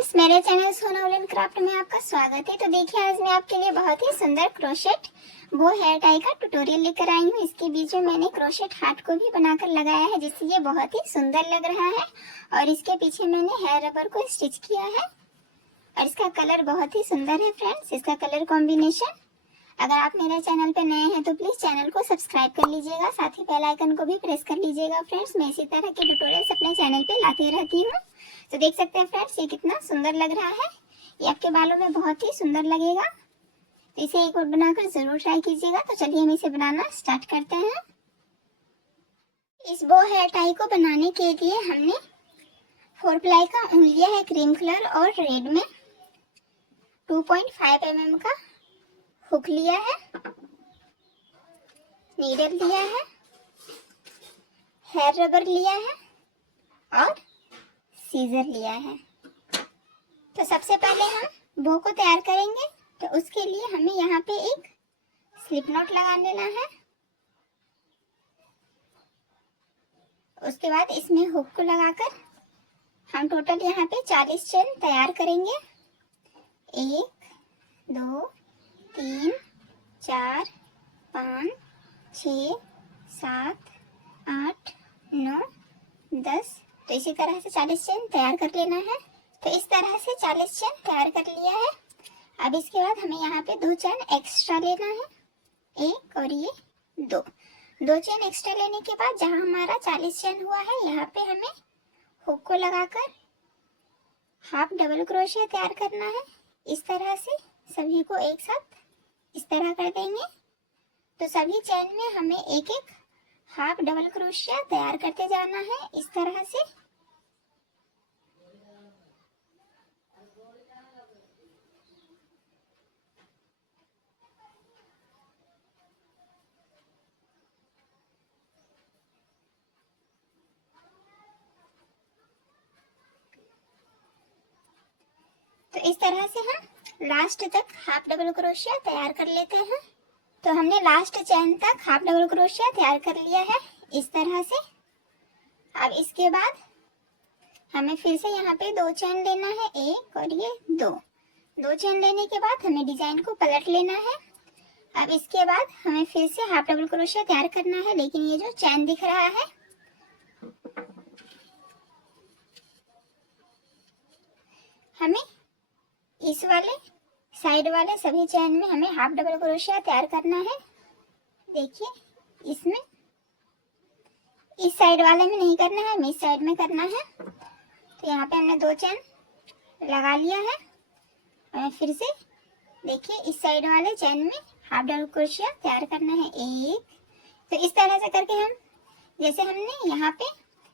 Friends, मेरे channel सोना woollen craft में आपका स्वागत है। तो देखिए, आज मैं आपके लिए बहुत ही सुंदर क्रोशेट बो हेयर टाई का ट्यूटोरियल लेकर आई हूँ। इसके बीच में मैंने क्रोशेट हार्ट को भी बनाकर लगाया है, जिससे ये बहुत ही सुंदर लग रहा है। और इसके पीछे मैंने हेयर रबर को स्टिच किया है और इसका कलर बहुत ही सुंदर है फ्रेंड्स, इसका कलर कॉम्बिनेशन। अगर आप मेरे चैनल पे नए हैं तो प्लीज चैनल को सब्सक्राइब कर लीजिएगा, साथ ही बेल आइकन को भी प्रेस कर लीजिएगा फ्रेंड्स। मैं इसी तरह के ट्यूटोरियल्स अपने चैनल पे लाती रहती हूँ। तो देख सकते हैं फ्रेंड्स, ये कितना सुंदर लग रहा है। ये आपके बालों में बहुत ही सुंदर लगेगा। तो इसे एक बार बनाकर जरूर ट्राई कीजिएगा। तो चलिए हम इसे बनाना स्टार्ट करते हैं। इस बो हेयर टाई को बनाने के लिए हमने 4 प्लाई का ऊन लिया है क्रीम कलर और रेड में। 2.5 mm का हुक लिया है, नीडल लिया है, हेयर रबर लिया है और सीजर लिया है। तो सबसे पहले हम बो को तैयार करेंगे। तो उसके लिए हमें यहाँ पे एक स्लिप नॉट लगा लेना है। उसके बाद इसमें हुक को लगाकर हम टोटल यहाँ पे 40 चेन तैयार करेंगे। 1 2 3 4 5 6 7 8 9 10। तो इसी तरह से 40 चेन तैयार कर लेना है। तो इस तरह से 40 चेन तैयार कर लिया है। अब इसके बाद हमें यहाँ पे 2 चेन एक्स्ट्रा लेना है, एक और ये 2 चेन एक्स्ट्रा लेने के बाद जहाँ हमारा 40 चेन हुआ है, यहाँ पे हमें हुक को लगाकर हाफ डबल क्रोशिया तैयार करना है। इस तरह से सभी को एक साथ इस तरह कर देंगे। तो सभी चेन में हमें एक एक हाफ डबल क्रोशिया तैयार करते जाना है इस तरह से। तो इस तरह से हम लास्ट तक हाफ डबल क्रोशिया तैयार कर लेते हैं। तो हमने लास्ट चेन तक हाफ डबल क्रोशिया तैयार कर लिया है इस तरह से। अब इसके बाद हमें फिर से यहाँ पे 2 चेन लेना है, एक और ये 2 चेन लेने के बाद हमें डिजाइन को पलट लेना है। अब इसके बाद हमें फिर से हाफ डबल क्रोशिया तैयार करना है, लेकिन ये जो चेन दिख रहा है, हमें इस वाले साइड वाले सभी चेन में हमें हाफ डबल क्रोशिया तैयार करना है। देखिए, इसमें इस साइड वाले में नहीं करना है, हमें इस साइड में करना है। तो यहाँ पे हमने 2 चेन लगा लिया है और फिर से देखिए इस साइड वाले चेन में हाफ डबल क्रोशिया तैयार करना है, एक। तो इस तरह से करके हम, जैसे हमने यहाँ पे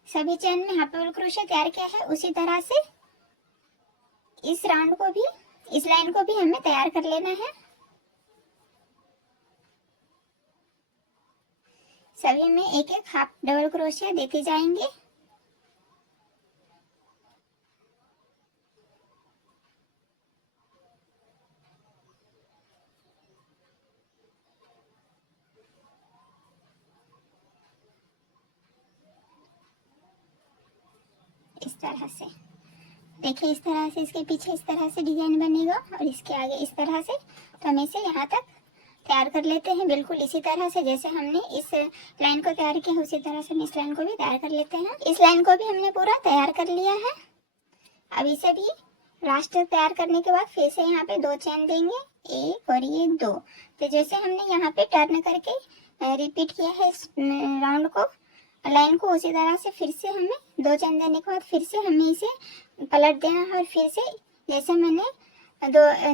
सभी चेन में हाफ डबल क्रोशिया तैयार किया है, उसी तरह से इस राउंड को भी, इस लाइन को भी हमें तैयार कर लेना है। सभी में एक एक हाफ डबल क्रोशिया देते जाएंगे। इस तरह से देखिए, इस तरह से इसके पीछे इस तरह से डिजाइन बनेगा और इसके आगे इस तरह से। तो हम इसे यहाँ तक तैयार कर लेते हैं, बिल्कुल इसी तरह से जैसे हमने इस लाइन को तैयार किया उसी तरह से हम इस लाइन को भी तैयार कर लेते हैं। इस लाइन को भी हमने पूरा तैयार कर लिया है। अब इसे भी लास्ट तैयार करने के बाद फिर से यहाँ पे 2 चेन देंगे, एक और ये 2। तो जैसे हमने यहाँ पे टर्न करके रिपीट किया है इस राउंड को, लाइन को, उसी तरह से फिर से हमें 2 चेन देने के बाद फिर से हमें इसे पलट देना है और फिर से जैसे मैंने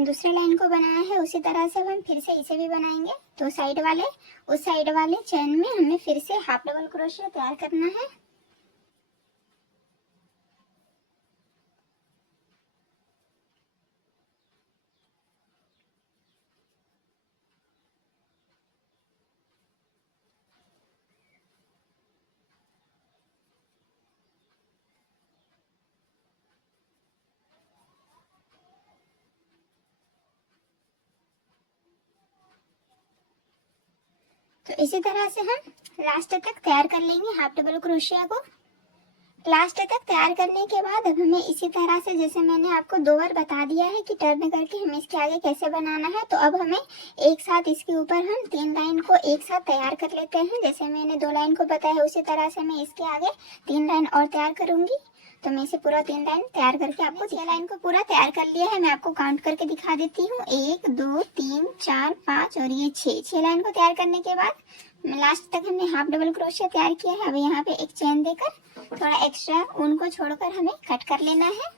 दूसरे लाइन को बनाया है उसी तरह से हम फिर से इसे भी बनाएंगे। तो साइड वाले, उस साइड वाले चेन में हमें फिर से हाफ डबल क्रोशिया तैयार करना है। तो इसी तरह से हम लास्ट तक तैयार कर लेंगे हाफ डबल क्रोशिया को। लास्ट तक तैयार करने के बाद अब हमें इसी तरह से, जैसे मैंने आपको 2 बार बता दिया है कि टर्न करके हमें इसके आगे कैसे बनाना है, तो अब हमें एक साथ इसके ऊपर हम 3 लाइन को एक साथ तैयार कर लेते हैं। जैसे मैंने 2 लाइन को बताया उसी तरह से मैं इसके आगे 3 लाइन और तैयार करूंगी। तो मैं इसे पूरा 3 लाइन तैयार करके आपको 6 लाइन को पूरा तैयार कर लिया है। मैं आपको काउंट करके दिखा देती हूँ, 1 2 3 4 5 और ये 6 लाइन को तैयार करने के बाद लास्ट तक हमने हाफ डबल क्रोशिया तैयार किया है। अब यहाँ पे एक चेन देकर थोड़ा एक्स्ट्रा ऊन को छोड़कर हमें कट कर लेना है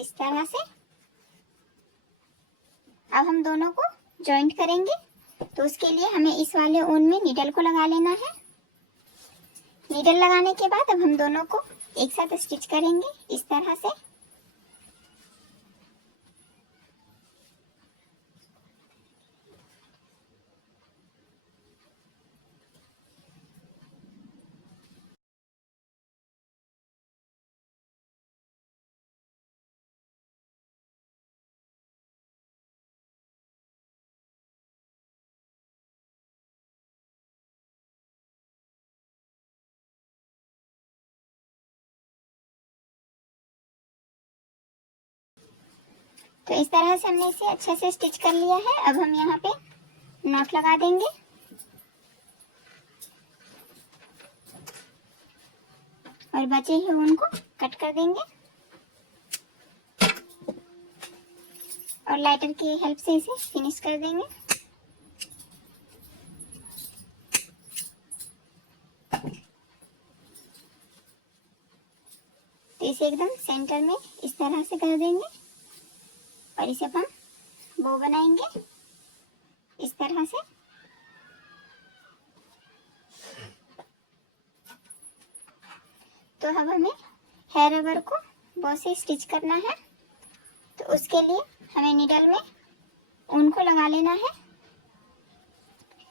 इस तरह से। अब हम दोनों को जॉइंट करेंगे, तो उसके लिए हमें इस वाले ऊन में नीडल को लगा लेना है। नीडल लगाने के बाद अब हम दोनों को एक साथ स्टिच करेंगे इस तरह से। तो इस तरह से हमने इसे अच्छे से स्टिच कर लिया है। अब हम यहाँ पे नॉट लगा देंगे और बचे हुए ऊन को कट कर देंगे और लाइटर की हेल्प से इसे फिनिश कर देंगे। तो इसे एकदम सेंटर में इस तरह से कर देंगे और इसे हम बो बनाएंगे इस तरह से। तो अब हमें हेयर रबर को बो से स्टिच करना है, तो उसके लिए हमें नीडल में ऊन को लगा लेना है।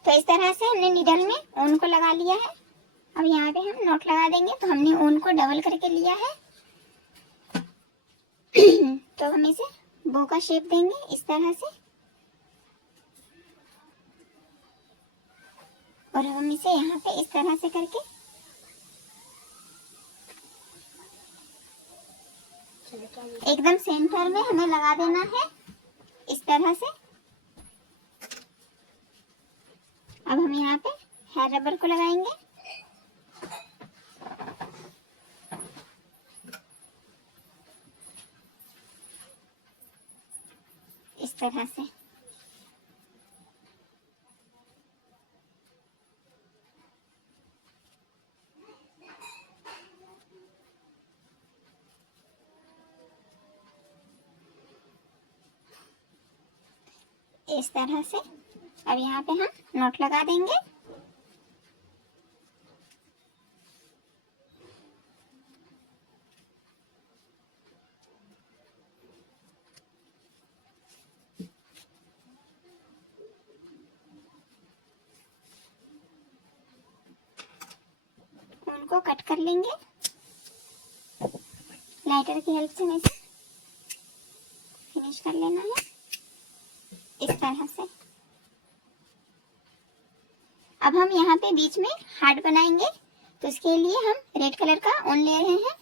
तो इस तरह से हमने नीडल में ऊन को लगा लिया है। अब यहाँ पे हम नॉट लगा देंगे। तो हमने ऊन को डबल करके लिया है तो हम इसे बो का शेप देंगे इस तरह से और हम इसे यहाँ पे इस तरह से करके एकदम सेंटर में हमें लगा देना है इस तरह से। अब हम यहाँ पे हेयर रबर को लगाएंगे इस तरह से। इस तरह से अब यहाँ पे हम नॉट लगा देंगे। उनको कट कर लेंगे लाइटर की हेल्प से। इसे फिनिश कर लेना है इस तरह से। अब हम यहाँ पे बीच में हार्ट बनाएंगे, तो इसके लिए हम रेड कलर का ऊन ले रहे हैं।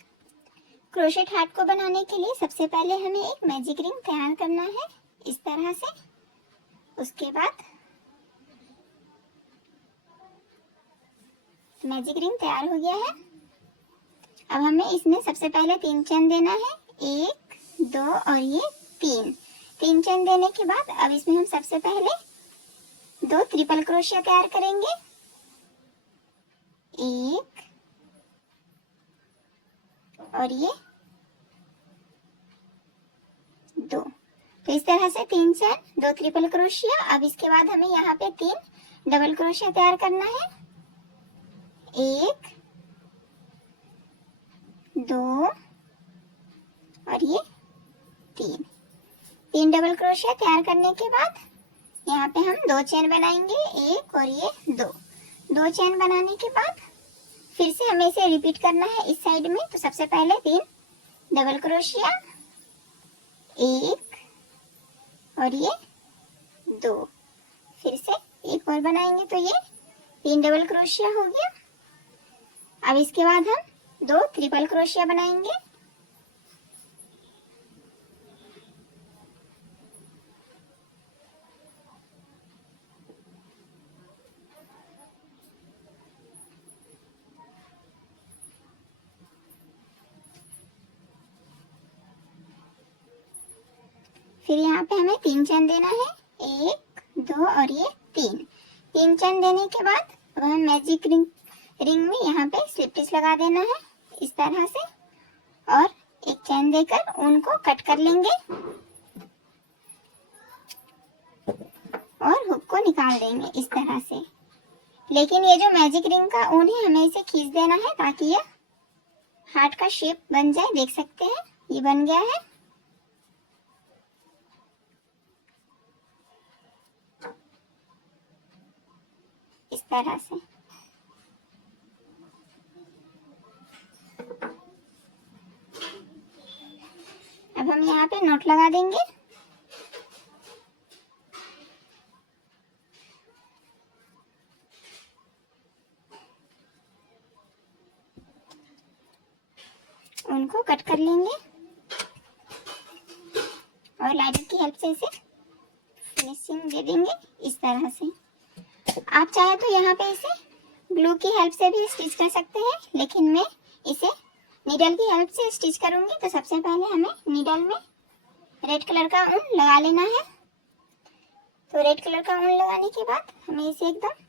क्रोशेट हार्ट को बनाने के लिए सबसे पहले हमें एक मैजिक रिंग तैयार करना है इस तरह से। उसके बाद मैजिक रिंग तैयार हो गया है। अब हमें इसमें सबसे पहले 3 चेन देना है, 1 2 और ये 3 चेन देने के बाद अब इसमें हम सबसे पहले 2 ट्रिपल क्रोशिया तैयार करेंगे, 1 और ये 2। तो इस तरह से 3 चेन 2 ट्रिपल क्रोशिया। अब इसके बाद हमें यहाँ पे 3 डबल क्रोशिया तैयार करना है, 1 2 और ये 3 डबल क्रोशिया तैयार करने के बाद यहाँ पे हम 2 चेन बनाएंगे, 1 और ये 2 चेन बनाने के बाद फिर से हमें इसे रिपीट करना है इस साइड में। तो सबसे पहले 3 डबल क्रोशिया, 1 और ये 2, फिर से एक और बनाएंगे, तो ये 3 डबल क्रोशिया हो गया। अब इसके बाद हम 2 ट्रिपल क्रोशिया बनाएंगे। फिर यहाँ पे हमें 3 चेन देना है, 1 2 और ये 3 चेन देने के बाद अब हमें मैजिक रिंग में यहाँ पे स्लिप स्टिच लगा देना है इस तरह से, और एक चेन देकर ऊन को कट कर लेंगे और हुक को निकाल देंगे इस तरह से। लेकिन ये जो मैजिक रिंग का ऊन है हमें इसे खींच देना है ताकि ये हार्ट का शेप बन जाए। देख सकते हैं ये बन गया है। इस तरह से अब हम यहाँ पे नोट लगा देंगे। उनको कट कर लेंगे और लाइटर की हेल्प से इसे फिनिशिंग दे देंगे इस तरह से। आप चाहे तो यहाँ पे इसे ग्लू की हेल्प से भी स्टिच कर सकते हैं, लेकिन मैं इसे नीडल की हेल्प से स्टिच करूंगी। तो सबसे पहले हमें नीडल में रेड कलर का ऊन लगा लेना है। तो रेड कलर का ऊन लगाने के बाद हमें इसे एकदम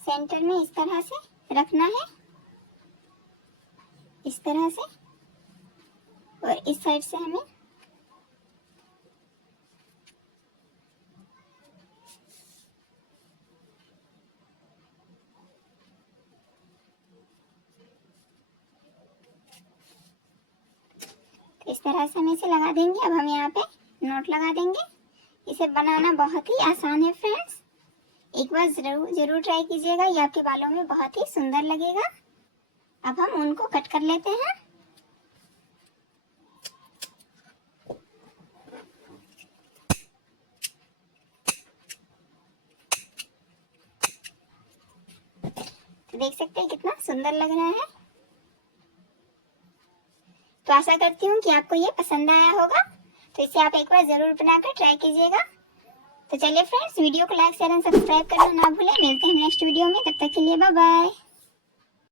सेंटर में इस तरह से रखना है, इस तरह से, और इस साइड से हमें इस तरह से हम इसे लगा देंगे। अब हम यहाँ पे नोट लगा देंगे। इसे बनाना बहुत ही आसान है फ्रेंड्स, एक बार जरूर ट्राई कीजिएगा, ये आपके बालों में बहुत ही सुंदर लगेगा। अब हम उनको कट कर लेते हैं। तो देख सकते हैं कितना सुंदर लग रहा है। तो आशा करती हूँ कि आपको ये पसंद आया होगा। तो इसे आप एक बार जरूर बनाकर ट्राई कीजिएगा। तो चलिए फ्रेंड्स, वीडियो को लाइक शेयर एंड सब्सक्राइब करना ना भूलें। मिलते हैं नेक्स्ट वीडियो में, तब तक के लिए बाय बाय।